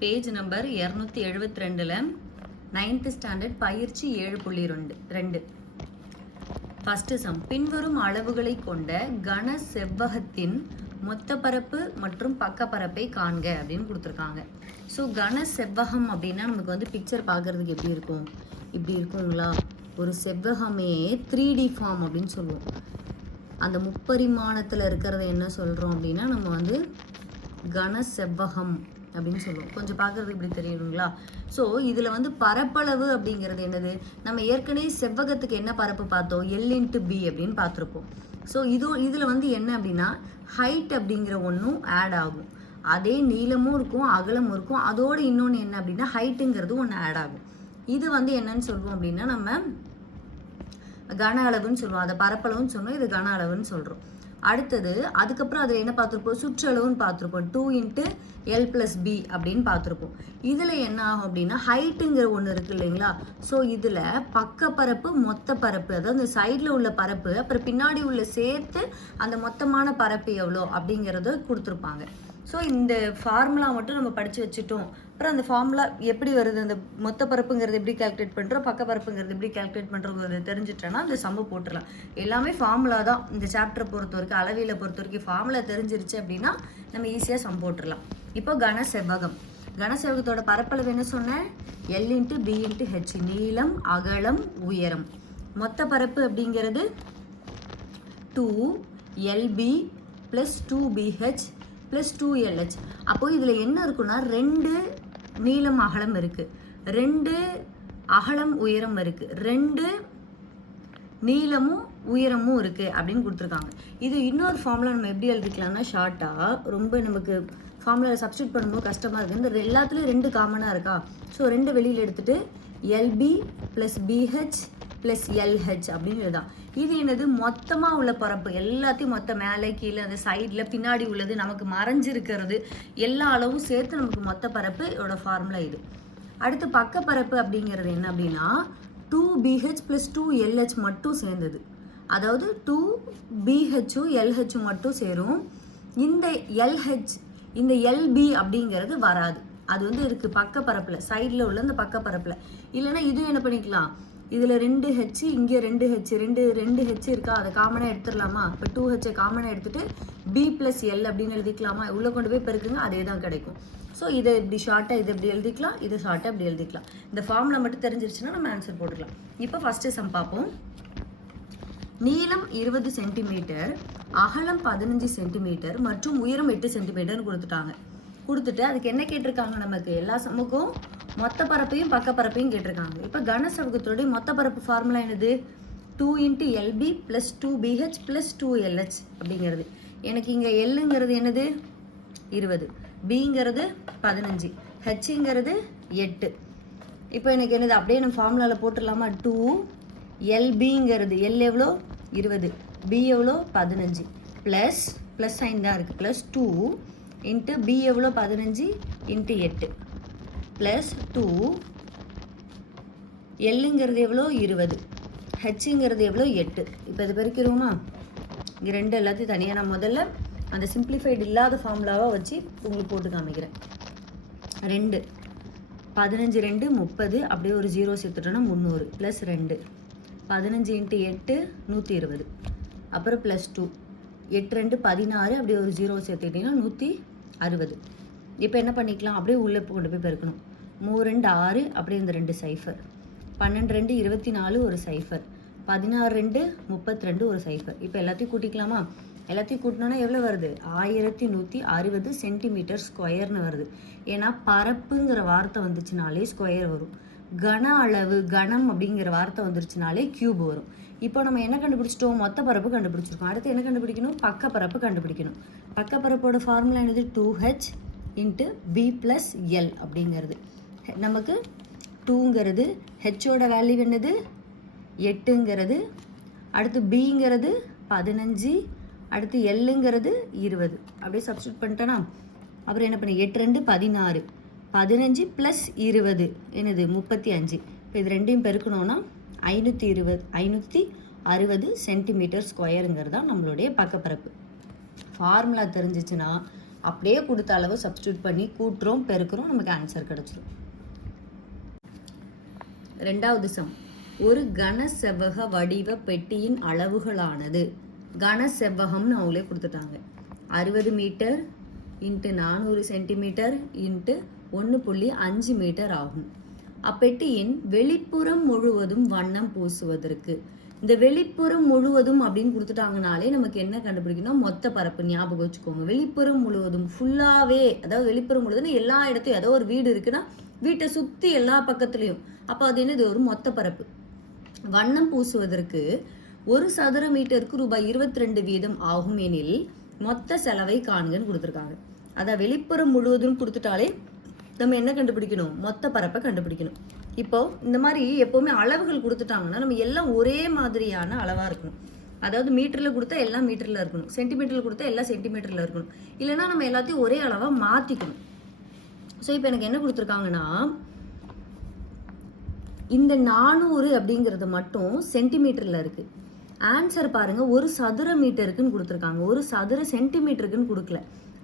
Page number 272 9th standard பயிற்சி 7.2 first sum. பின்வரும் அளவுகளை கொண்ட கன செவ்வகத்தின் மொத்த பரப்பு மற்றும் பக்க பரப்பை காண்க அப்படின்னு கொடுத்துருக்காங்க. ஸோ கன செவ்வகம் அப்படின்னா நமக்கு வந்து பிக்சர் பார்க்கறதுக்கு எப்படி இருக்கும், இப்படி இருக்குங்களா? ஒரு செவ்வகமே 3D ஃபார்ம் அப்படின்னு சொல்லுவோம். அந்த முப்பரிமாணத்தில் இருக்கிறத என்ன சொல்கிறோம் அப்படின்னா நம்ம வந்து கன செவ்வகம் அப்படின்னு சொல்லுவோம். கொஞ்சம் பார்க்குறது இப்படி தெரியணுங்களா? ஸோ இதில் வந்து பரப்பளவு அப்படிங்கிறது என்னது? நம்ம ஏற்கனவே செவ்வகத்துக்கு என்ன பரப்பு பார்த்தோம்? L×B அப்படின்னு பார்த்துருப்போம். ஸோ இதில் வந்து என்ன அப்படின்னா ஹைட் அப்படிங்கிற ஒன்றும் ஆட் ஆகும். அதே நீளமும் இருக்கும், அகலமும் இருக்கும். அதோடு இன்னொன்று என்ன அப்படின்னா ஹைட்டுங்கிறது ஒன்று ஆட் ஆகும். இது வந்து என்னன்னு சொல்லுவோம் அப்படின்னா நம்ம கன அளவுன்னு சொல்லுவோம். அதை பரப்பளவுன்னு சொன்னோம், இது கன அளவுன்னு சொல்கிறோம். அடுத்தது அதுக்கப்புறம் அதில் என்ன பார்த்துருப்போம்? சுற்றளவுன்னு பார்த்துருப்போம். 2×L+B அப்படின்னு பார்த்துருப்போம். இதில் என்ன ஆகும் அப்படின்னா ஹைட்டுங்கிற ஒன்று இருக்குது இல்லைங்களா? ஸோ இதில் பக்கப்பரப்பு மொத்த பரப்பு, அதாவது இந்த சைடில் உள்ள பரப்பு அப்புறம் பின்னாடி உள்ள சேர்த்து அந்த மொத்தமான பரப்பு எவ்வளோ அப்படிங்கிறத கொடுத்துருப்பாங்க. ஸோ இந்த ஃபார்முலா மட்டும் நம்ம படித்து வச்சுட்டோம். அப்புறம் அந்த ஃபார்முலா எப்படி வருது, அந்த மொத்த பரப்புங்கிறது எப்படி கால்குலேட் பண்ணுறோம், பக்க பரப்புங்கிறது எப்படி கால்குலேட் பண்ணுறோங்கிறது தெரிஞ்சிட்டோன்னா அந்த சம்மு போட்டுடலாம். எல்லாமே ஃபார்முலா தான். இந்த சாப்டரை பொறுத்த வரைக்கும், அளவியலை பொறுத்த வரைக்கும் ஃபார்முலா தெரிஞ்சிருச்சு அப்படின்னா நம்ம ஈஸியாக சம் போட்டுடலாம். இப்போ கன செவ்வகம். கன செவ்வகத்தோட பரப்பளவு என்ன சொன்னேன்? L×B×H, நீளம், அகலம், உயரம். மொத்த பரப்பு அப்படிங்கிறது 2LB + 2BH + 2LH. அப்போ இதில் என்ன இருக்குன்னா 2 நீளம் அகலம் இருக்குது, 2 அகலம் உயரம் இருக்குது, 2 நீளமும் உயரமும் இருக்குது அப்படின்னு கொடுத்துருக்காங்க. இது இன்னொரு ஃபார்முலா நம்ம எப்படி எழுதிக்கலாம்னா ஷார்ட்டாக, ரொம்ப நமக்கு ஃபார்முலா சப்ஸ்டியூட் பண்ணும்போது கஷ்டமாக இருக்குது. இந்த எல்லாத்துலேயும் 2 காமனாக இருக்கா? ஸோ 2 வெளியில் எடுத்துகிட்டு LB + BH + LH அப்படின்னு எழுதான். இது என்னது? மொத்தமாக உள்ள பரப்பு எல்லாத்தையும் மொத்த மேலே கீழே அந்த சைடில் பின்னாடி உள்ளது நமக்கு மறைஞ்சிருக்கிறது எல்லா அளவும் சேர்த்து நமக்கு மொத்த பரப்பு இதோட ஃபார்முலா இது. அடுத்து பக்க பரப்பு அப்படிங்கிறது என்ன அப்படின்னா 2BH + 2LH மட்டும் சேர்ந்தது. அதாவது 2BHம் LHம் மட்டும் சேரும். இந்த LH இந்த LB அப்படிங்கிறது வராது. அது வந்து இருக்கு பக்க பரப்பில், சைடில் உள்ள இந்த பக்க பரப்பில். இல்லைன்னா இதுவும் என்ன பண்ணிக்கலாம், இதில் 2H இங்கே 2H 2H இருக்கா, அதை காமனாக எடுத்துடலாமா? இப்போ 2H காமனாக எடுத்துகிட்டு B + L அப்படின்னு எழுதிக்கலாமா? உள்ளே கொண்டு போய் பெருக்குங்க, அதே தான் கிடைக்கும். ஸோ இதை இப்படி ஷார்ட்டாக இதை இப்படி எழுதிக்கலாம், இது ஷார்ட்டாக இப்படி எழுதிக்கலாம். இந்த ஃபார்முலா மட்டும் தெரிஞ்சிருச்சுன்னா நம்ம ஆன்சர் போட்டுக்கலாம். இப்போ ஃபஸ்ட்டு சம் பார்ப்போம். நீளம் 20 சென்டிமீட்டர், அகலம் 15 சென்டிமீட்டர் மற்றும் உயரம் 8 சென்டிமீட்டர்னு கொடுத்துட்டு அதுக்கு என்ன கேட்டிருக்காங்க? நமக்கு எல்லா சம்முக்கும் மொத்த பரப்பையும் பக்க பரப்பையும் கேட்டிருக்காங்க. இப்போ கன செவ்வகத்தோடைய மொத்த பரப்பு ஃபார்முலா என்னது? 2×LB + 2BH + 2LH அப்படிங்கிறது. எனக்கு இங்கே Lங்கிறது என்னது? 20, Bங்கிறது 15, Hங்கிறது 8. இப்போ எனக்கு என்னது? அப்படியே நம்ம ஃபார்முலாவில் போட்டுடலாமா? 2LBங்கிறது L எவ்வளோ? 20, B எவ்வளோ? 15 ப்ளஸ் சைன் தான் இருக்குது, +2 × B எவ்வளோ? 15 × 8 +2 Lங்கிறது எவ்வளோ? 20, Hங்கிறது எவ்வளோ? 8. இப்போ இது பெருக்கிறோமா? இங்கே 2 எல்லாத்தையும் தனியாக நான் முதல்ல அந்த சிம்பிளிஃபைடு இல்லாத ஃபார்முலாவாக வச்சு உங்களுக்கு போட்டு காமிக்கிறேன். 2 15 2 30, அப்படியே ஒரு 0 சேர்த்துட்டோன்னா 300 +2 15 × 8 120, அப்புறம் +2 8 2 16, அப்படியே ஒரு 0 சேர்த்துக்கிட்டிங்கன்னா 160. இப்போ என்ன பண்ணிக்கலாம்? அப்படியே உள்ளே கொண்டு போய் பெருக்கணும். 3 2 6, அப்படியே இந்த 2 0, 12 2 24 ஒரு 0, 16 2 32 ஒரு 0. இப்போ எல்லாத்தையும் கூட்டிக்கலாமா? எல்லாத்தையும் கூட்டினோன்னா எவ்வளோ வருது? 1160 சென்டிமீட்டர் ஸ்கொயர்னு வருது. ஏன்னா பரப்புங்கிற வார்த்தை வந்துச்சுனாலே ஸ்கொயர் வரும். கன அளவு, கணம் அப்படிங்கிற வார்த்தை வந்துருச்சுனாலே கியூப் வரும். இப்போ நம்ம என்ன கண்டுபிடிச்சிட்டோம்? மொத்த பரப்பு கண்டுபிடிச்சிருக்கோம். அடுத்து என்ன கண்டுபிடிக்கணும்? பக்க பரப்பு கண்டுபிடிக்கணும். பக்க பரப்போட ஃபார்முலா என்னது? 2H × B + L அப்படிங்கிறது. நமக்கு 2ங்கிறது, Hோட வேல்யூ என்னது? 8ங்கிறது, அடுத்து Bங்கிறது 15, அடுத்து Lங்கிறது 20. அப்படியே சப்ஸ்டியூட் பண்ணிட்டேன்னா அப்புறம் என்ன பண்ணி 8 2 16, 15 + 20 என்னது? 35. இப்போ இது ரெண்டையும் பெருக்கணும்னா 560 சென்டிமீட்டர் ஸ்கொயருங்கிறது தான் நம்மளுடைய பக்கப்பரப்பு. ஃபார்முலா தெரிஞ்சிச்சுன்னா அப்படியே கொடுத்த அளவு சப்ஸ்டியூட் பண்ணி கூட்டுறோம், பெருக்கிறோம், நமக்கு ஆன்சர் கிடச்சிடும். ரெண்டாவது சம். ஒரு கன செவ்வக வடிவ பெட்டியின் அளவுகளானது, கன செவ்வகம்னு அவங்களே கொடுத்துட்டாங்க, 60 metre into 400 centimetre into 1.5 metre ஆகும். அப்பெட்டியின் வெளிப்புறம் முழுவதும் வண்ணம் பூசுவதற்கு, இந்த வெளிப்புறம் முழுவதும் அப்படின்னு கொடுத்துட்டாங்கனாலே நமக்கு என்ன கண்டுபிடிக்கணும், மொத்த பரப்பு. ஞாபகம் வச்சுக்கோங்க, வெளிப்புறம் முழுவதும் ஃபுல்லாகவே, அதாவது வெளிப்புறம் முழுவதும் எல்லா இடத்தையும், ஏதோ ஒரு வீடு இருக்குன்னா வீட்டை சுற்றி எல்லா பக்கத்துலேயும், அப்போ அது என்னது, ஒரு மொத்த பரப்பு. வண்ணம் பூசுவதற்கு 1 சதுர மீட்டருக்கு ரூபாய் 22 வீதம் ஆகும் எனில் மொத்த செலவை காண்கன்னு கொடுத்துருக்காங்க. அதான் வெளிப்புறம் முழுவதும் கொடுத்துட்டாலே நம்ம என்ன கண்டுபிடிக்கணும், மொத்த பரப்பை கண்டுபிடிக்கணும். இப்போ இந்த மாதிரி எப்போவுமே அளவுகள் கொடுத்துட்டாங்கன்னா நம்ம எல்லாம் ஒரே மாதிரியான அளவாக இருக்கணும். அதாவது மீட்டரில் கொடுத்தா எல்லாம் மீட்டரில் இருக்கணும், சென்டிமீட்டரில் கொடுத்தா எல்லாம் சென்டிமீட்டரில் இருக்கணும். இல்லைன்னா நம்ம எல்லாத்தையும் ஒரே அளவாக மாற்றிக்கணும். ஸோ இப்போ எனக்கு என்ன கொடுத்துருக்காங்கன்னா, இந்த 400 அப்படிங்கிறது மட்டும் சென்டிமீட்டரில் இருக்குது. ஆன்சர் பாருங்கள், 1 சதுர மீட்டருக்குன்னு கொடுத்துருக்காங்க, 1 சதுர சென்டிமீட்டருக்குன்னு கொடுக்கல.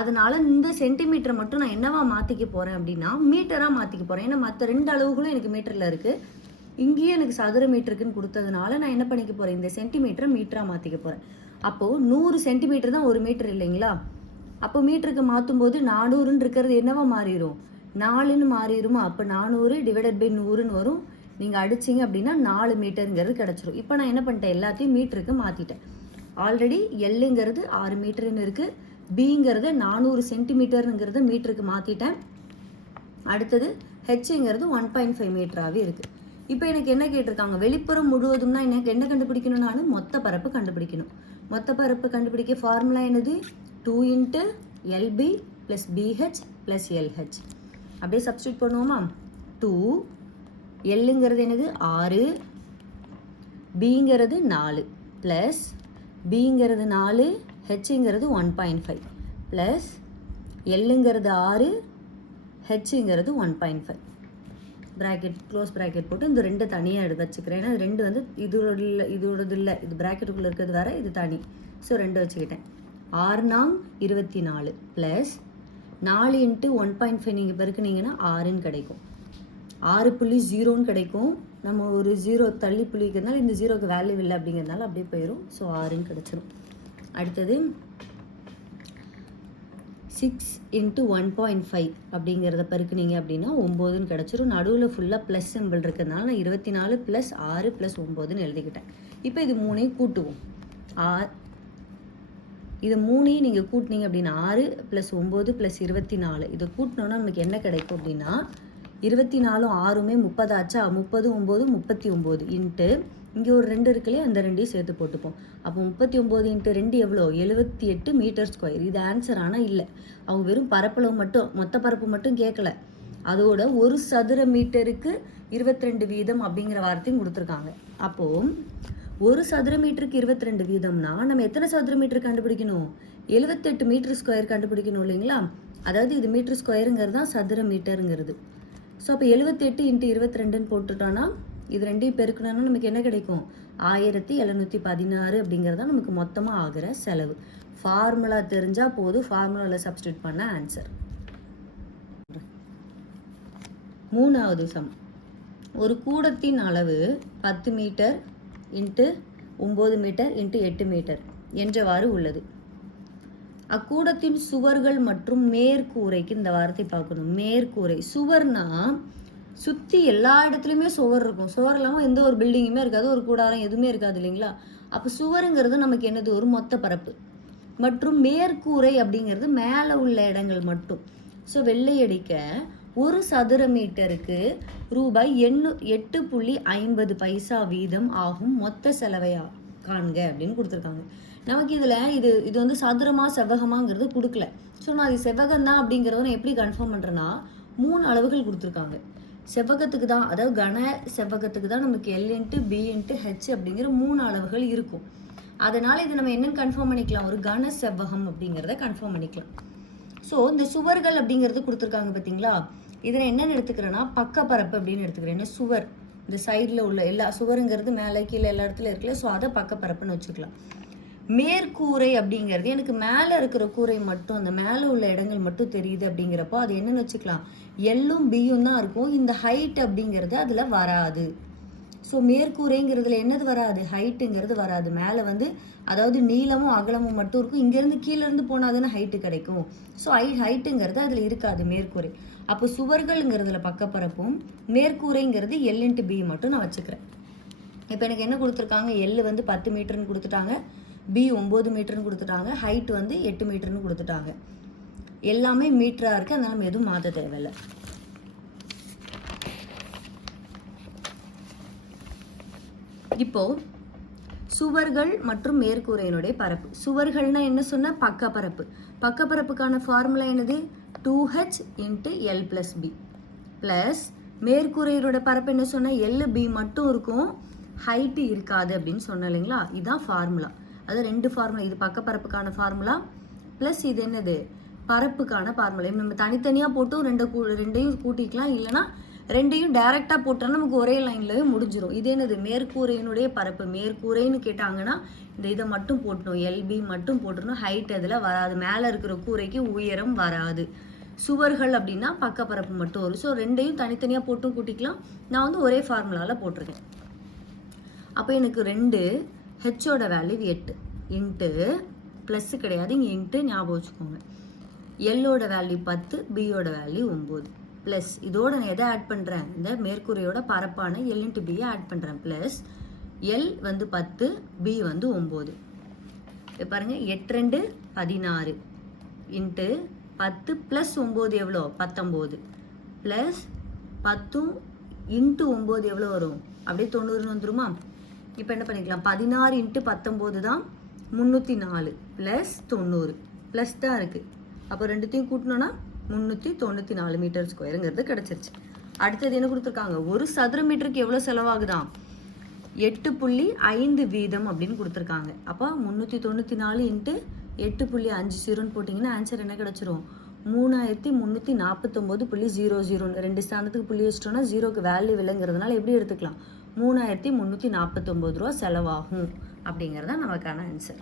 அதனால இந்த சென்டிமீட்டரை மட்டும் நான் என்னவா மாற்றிக்க போகிறேன் அப்படின்னா மீட்டராக மாற்றிக்க போகிறேன். ஏன்னா மற்ற 2 அளவுகளும் எனக்கு மீட்டரில் இருக்குது, இங்கேயும் எனக்கு சதுர மீட்டருக்குன்னு கொடுத்ததுனால நான் என்ன பண்ணிக்க போகிறேன், இந்த சென்டிமீட்டரை மீட்டராக மாற்றிக்க போகிறேன். அப்போது 100 சென்டிமீட்டர் தான் 1 மீட்டர் இல்லைங்களா? அப்போ மீட்டருக்கு மாற்றும் போது 400ன்னு இருக்கிறது என்னவா மாறிடும், 4ன்னு மாறிடுமா? அப்போ 400 டிவைடட் பை 100ன்னு வரும். நீங்கள் அடிச்சிங்க அப்படின்னா 4 மீட்டருங்கிறது கிடச்சிரும். இப்போ நான் என்ன பண்ணிட்டேன், எல்லாத்தையும் மீட்டருக்கு மாற்றிட்டேன். ஆல்ரெடி எல்லுங்கிறது 6 மீட்டருன்னு இருக்குது, பிங்கிறத 400 சென்டிமீட்டருங்கிறத மீட்டருக்கு மாற்றிட்டேன். அடுத்தது ஹெச்ங்கிறது 1.5 மீட்டராகவே இருக்குது. இப்போ எனக்கு என்ன கேட்டிருக்காங்க, வெளிப்புறம் முழுவதும்னா எனக்கு என்ன கண்டுபிடிக்கணும், நான் மொத்த பரப்பு கண்டுபிடிக்கணும். மொத்த பரப்பு கண்டுபிடிக்க ஃபார்முலா என்னது, 2 × LB + BH + LH. அப்படியே சப்ஸ்டியூட் பண்ணுவோமா, 2 எல்லுங்கிறது என்னது 6, பிங்கிறது 4 ப்ளஸ் பிங்கிறது 4, ஹெச்ங்கிறது 1.5 ப்ளஸ் எல்லுங்கிறது 6, ஹெச்ங்கிறது 1.5. ப்ராக்கெட் க்ளோஸ் ப்ராக்கெட் போட்டு இந்த 2 தனியாக எடுத்து வச்சுக்கிறேன். ஏன்னா 2 வந்து இதோடது இல்லை, இது ப்ராக்கெட்டுக்குள்ளே இருக்கிறது வேறு, இது தனி. ஸோ 2 வச்சுக்கிட்டேன். 6 நாங் 24 ப்ளஸ் 4 × 1.5 நீங்கள் பெருக்குனீங்கன்னா 6ன்னு கிடைக்கும். 6.0ன்னு கிடைக்கும். நம்ம ஒரு 0 தள்ளி புள்ளி இருக்கிறதுனால இந்த 0க்கு வேல்யூ இல்லை அப்படிங்கிறதுனால அப்படியே போயிடும். ஸோ 6ன்னு கிடச்சிரும். அடுத்தது 6 × 1.5 அப்படிங்கிறத பெருக்குனீங்க அப்படின்னா 9ன்னு கிடச்சிரும். நடுவில் ஃபுல்லாக ப்ளஸ் சிம்பிள் இருக்கிறதுனால நான் 24 + 6 + 9ன்னு எழுதிக்கிட்டேன். இப்போ இது 3ஐயும் கூட்டுவோம். இது 3ஐயும் நீங்கள் கூட்டினீங்க அப்படின்னா 6 + 9 + 24, இதை கூட்டினோன்னா நமக்கு என்ன கிடைக்கும் அப்படின்னா 24 6மே 30 ஆச்சா, 30 9 39 இன்ட்டு இங்கே ஒரு 2 இருக்குல்லையே, அந்த 2ஐயும் சேர்த்து போட்டுப்போம். அப்போ 39 × 2 எவ்வளோ, 78 மீட்டர் ஸ்கொயர். இது ஆன்சர். ஆனால் இல்லை, அவங்க வெறும் பரப்பளவு மட்டும், மொத்த பரப்பு மட்டும் கேட்கல, அதோட 1 சதுர மீட்டருக்கு 22 வீதம் அப்படிங்கிற வார்த்தையும் கொடுத்துருக்காங்க. அப்போது 1 சதுர மீட்டருக்கு 22 வீதம்னா நம்ம எத்தனை சதுர மீட்டர் கண்டுபிடிக்கணும், 78 மீட்டர் ஸ்கொயர் கண்டுபிடிக்கணும் இல்லைங்களா? அதாவது இது மீட்டர் ஸ்கொயருங்கிறது தான் சதுர மீட்டருங்கிறது. ஸோ அப்போ 78 × 22ன்னு போட்டுட்டோன்னா இது 2ஐயும் பெருக்கணும்னா நமக்கு என்ன கிடைக்கும், 1716 அப்படிங்கிறது தான் நமக்கு மொத்தமாக ஆகிற செலவு. ஃபார்முலா தெரிஞ்சால் போதும், ஃபார்முலாவில் சப்ஸ்டியூட் பண்ண ஆன்சர். 3வது சம். ஒரு கூடத்தின் அளவு 10 மீட்டர் × 9 மீட்டர் × 8 மீட்டர் என்றவாறு உள்ளது. அக்கூடத்தின் சுவர்கள் மற்றும் மேற்கூரைக்கு இந்த வார்த்தை பார்க்கணும். மேற்கூரை, சுவர்னா சுற்றி எல்லா இடத்துலையுமே சுவர் இருக்கும். சுவர் இல்லாமல் எந்த ஒரு பில்டிங்குமே இருக்காது, ஒரு கூடாரம் எதுவுமே இருக்காது இல்லைங்களா? அப்போ சுவருங்கிறது நமக்கு என்னது, ஒரு மொத்த பரப்பு. மற்றும் மேற்கூரை அப்படிங்கிறது மேலே உள்ள இடங்கள் மட்டும். ஸோ வெள்ளை அடிக்க 1 சதுர மீட்டருக்கு ரூபாய் 8.50 வீதம் ஆகும் மொத்த செலவை காண்க அப்படின்னு கொடுத்துருக்காங்க. நமக்கு இதில் இது வந்து சதுரமா செவ்வகமாங்கிறது கொடுக்கல. ஸோ நான் அது செவ்வகம் தான் அப்படிங்கிறத நான் எப்படி கன்ஃபார்ம் பண்ணுறேன்னா 3 அளவுகள் கொடுத்துருக்காங்க. செவ்வகத்துக்கு தான், அதாவது கன செவ்வகத்துக்கு தான் நமக்கு L × B × H அப்படிங்கிற 3 அளவுகள் இருக்கும். அதனால் இதை நம்ம என்னென்னு கன்ஃபார்ம் பண்ணிக்கலாம், ஒரு கன செவ்வகம் அப்படிங்கிறத கன்ஃபார்ம் பண்ணிக்கலாம். ஸோ இந்த சுவர்கள் அப்படிங்கிறது கொடுத்துருக்காங்க பார்த்தீங்களா, இதில் என்னென்னு எடுத்துக்கிறேன்னா பக்கப்பரப்பு அப்படின்னு எடுத்துக்கிறேன். ஏன்னா சுவர் இந்த சைடில் உள்ள எல்லா சுவருங்கிறது மேலே கீழே எல்லா இடத்துல இருக்குல்ல, ஸோ அதை பக்கப்பரப்புன்னு வச்சுக்கலாம். மேற்கூரை அப்படிங்கிறது எனக்கு மேலே இருக்கிற கூரை மட்டும், அந்த மேலே உள்ள இடங்கள் மட்டும் தெரியுது அப்படிங்கிறப்போ அது என்னன்னு வச்சுக்கலாம், எல்லும் பியும் தான் இருக்கும். இந்த ஹைட் அப்படிங்கிறது அதில் வராது. ஸோ மேற்கூரைங்கிறதுல என்னது வராது, ஹைட்டுங்கிறது வராது. மேலே வந்து அதாவது நீளமும் அகலமும் மட்டும் இருக்கும். இங்கேருந்து கீழேருந்து போனால் தானே ஹைட்டு கிடைக்கும். ஸோ ஹைட்டுங்கிறது அதில் இருக்காது மேற்கூரை. அப்போ சுவர்கள்ங்கிறதுல பக்கப்பரப்பும், மேற்கூரைங்கிறது எல் இன்ட்டு பி மட்டும் நான் வச்சுக்கிறேன். இப்போ எனக்கு என்ன கொடுத்துருக்காங்க, எல் வந்து 10 மீட்டர்னு கொடுத்துட்டாங்க, பி 9 மீட்டர்னு கொடுத்துட்டாங்க, ஹைட் வந்து 8 மீட்டர்னு கொடுத்துட்டாங்க. எல்லாமே மீட்டராக இருக்குது, அதனால நம்ம எதுவும் மாற்ற தேவையில்லை. இப்போ சுவர்கள் மற்றும் மேற்கூரையினுடைய பரப்பு. சுவர்கள்னா என்ன சொன்ன, பக்கப்பரப்பு. பக்கப்பரப்புக்கான ஃபார்முலா என்னது, 2h into L plus B plus மேற்கூரையோட பரப்பு என்ன சொன்னால் எல் பி மட்டும் இருக்கும், ஹைட்டு இருக்காது அப்படின்னு சொன்னேன் இல்லைங்களா. இதுதான் ஃபார்முலா. அது 2 ஃபார்முலா. இது பக்கப்பரப்புக்கான ஃபார்முலா ப்ளஸ் இது என்னது பரப்புக்கான ஃபார்முலா. நம்ம தனித்தனியாக போட்டும் ரெண்டையும் கூட்டிக்கலாம், இல்லைனா ரெண்டையும் டைரெக்டாக போட்டால் நமக்கு ஒரே லைன்லவே முடிஞ்சிடும். இது என்னது மேற்கூரையினுடைய பரப்பு. மேற்கூரைன்னு கேட்டாங்கன்னா இந்த இதை மட்டும் போட்டணும், எல்பி மட்டும் போட்டுருணும், ஹைட் அதில் வராது, மேலே இருக்கிற கூரைக்கு உயரம் வராது. சுவர்கள் அப்படின்னா பக்கப்பரப்பு மட்டும் வரும். ஸோ ரெண்டையும் தனித்தனியாக போட்டும் கூட்டிக்கலாம். நான் வந்து ஒரே ஃபார்முலாவில் போட்டிருக்கேன். அப்போ எனக்கு 2 ஹெச்சோட வேல்யூ 8 இன்ட்டு ப்ளஸ்ஸு கிடையாது, இங்கே இன்ட்டு ஞாபகம் வச்சுக்கோங்க, எல்லோட வேல்யூ 10, பியோட வேல்யூ 9 ப்ளஸ் இதோட நான் எதை ஆட் பண்ணுறேன், இந்த மேற்கூரையோட பரப்பான எல் இன்ட்டு பியை ஆட் பண்ணுறேன். ப்ளஸ் எல் வந்து 10, பி வந்து 9. இப்போ பாருங்கள், 8 2 16 இன்ட்டு 10 ப்ளஸ் 9 எவ்வளோ, 19 ப்ளஸ் 10 இன்ட்டு 9 எவ்வளோ வரும், அப்படியே 90 வந்துருமா. இப்போ என்ன பண்ணிக்கலாம், 16 இன்ட்டு 19 தான் 304 ப்ளஸ் 90 ப்ளஸ் தான் இருக்குது. அப்போ ரெண்டுத்தையும் கூட்டினோன்னா 394 மீட்டர் ஸ்கொயருங்கிறது கிடச்சிருச்சு. அடுத்தது என்ன கொடுத்துருக்காங்க, ஒரு சதுர மீட்டருக்கு எவ்வளோ செலவாகுதான், 8.5 வீதம் அப்படின்னு கொடுத்துருக்காங்க. அப்போ 394 இன்ட்டு 8.50 போட்டிங்கன்னா ஆன்சர் என்ன கிடச்சிரும், 3349.00. 2 ஸ்தானத்துக்கு புள்ளி வச்சிட்டோன்னா ஜீரோக்கு வேல்யூ இல்லைங்கிறதுனால எப்படி எடுத்துக்கலாம், 3349 ரூபா செலவாகும் அப்படிங்கிறதா நமக்கான ஆன்சர்.